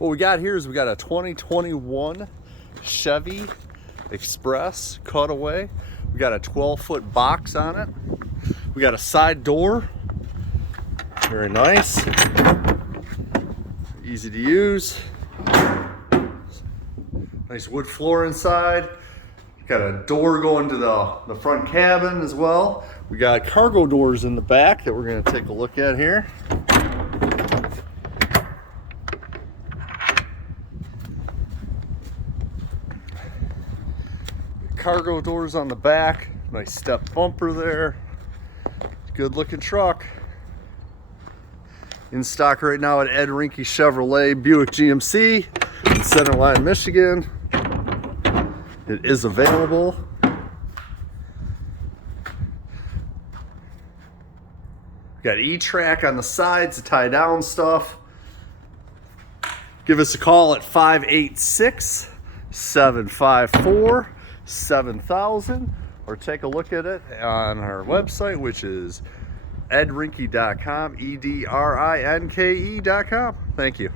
What we got here is we got a 2021 Chevy Express Cutaway. We got a 12-foot box on it. We got a side door. Very nice. Easy to use. Nice wood floor inside. Got a door going to the front cabin as well. We got cargo doors in the back that we're going to take a look at here. Cargo doors on the back. Nice step bumper there. Good looking truck. In stock right now at Rinke Chevrolet Buick GMC in Center Line, Michigan. It is available. Got E-Track on the sides to tie down stuff. Give us a call at 586-754-7000 or take a look at it on our website, which is edrinke.com, EDRINKE.com. Thank you.